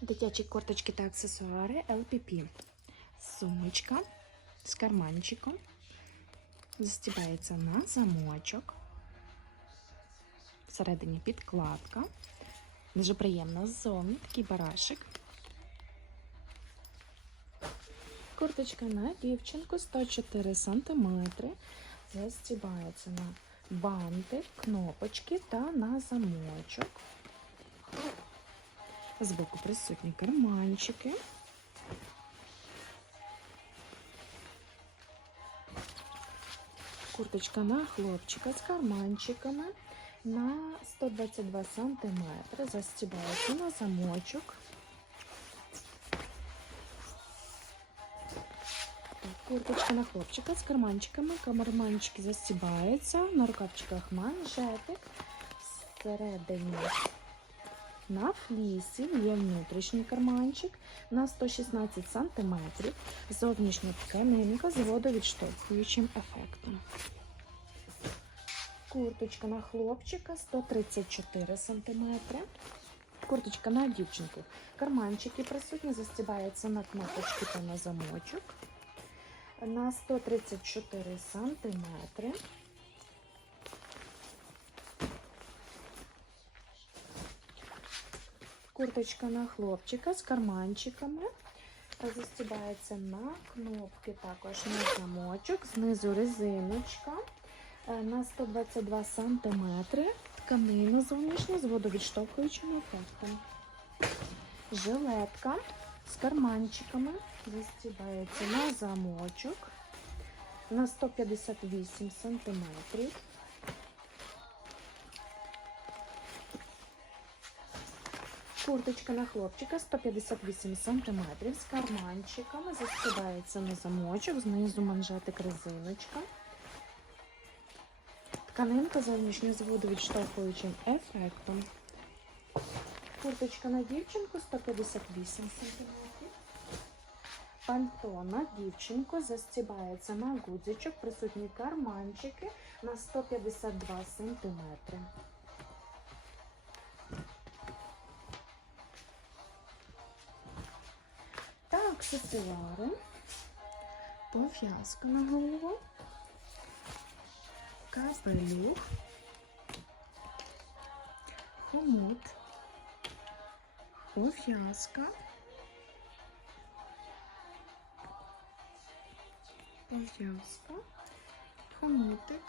Дитячі корточки та аксесуари LPP. Сумочка з карманчиком. Застібається на замочок. Всередині підкладка. Дуже приємно ззовні такий барашик. Курточка на дівчинку 104 см. Застібається на бантик, кнопочки та на замочок. Збоку присутні карманчики. Курточка на хлопчика з карманчиками на 122 см. Застібається на замочок. Курточка на хлопчика з карманчиками. Карманчики застібаються. На рукавчиках манжетик. Всередині на флісі є внутрішній карманчик на 116 см. Зовнішня тканинка з водовідштовхуючим ефектом. Курточка на хлопчика 134 см. Курточка на дівчинку. Карманчики присутні, застібається на кнопочки та на замочок. На 134 см. Курточка на хлопчика з карманчиками. Застібається на кнопки, також на замочок. Знизу резиночка е, на 122 см. Тканина зовнішня з водовідштовхуючим ефектом. Жилетка з карманчиками. Застібається на замочок на 158 см. Курточка на хлопчика 158 см з карманчиками. Застібається на замочок, знизу манжетик резиночка. Тканинка зовнішня з водовідштовхуючим ефектом. Курточка на дівчинку 158 см. Пальто на дівчинку застібається на гудзичок, присутні карманчики на 152 см. Аксесуари, пов'язка на голову, капелюх, хомут, пов'язка, пов'язка, хомутик,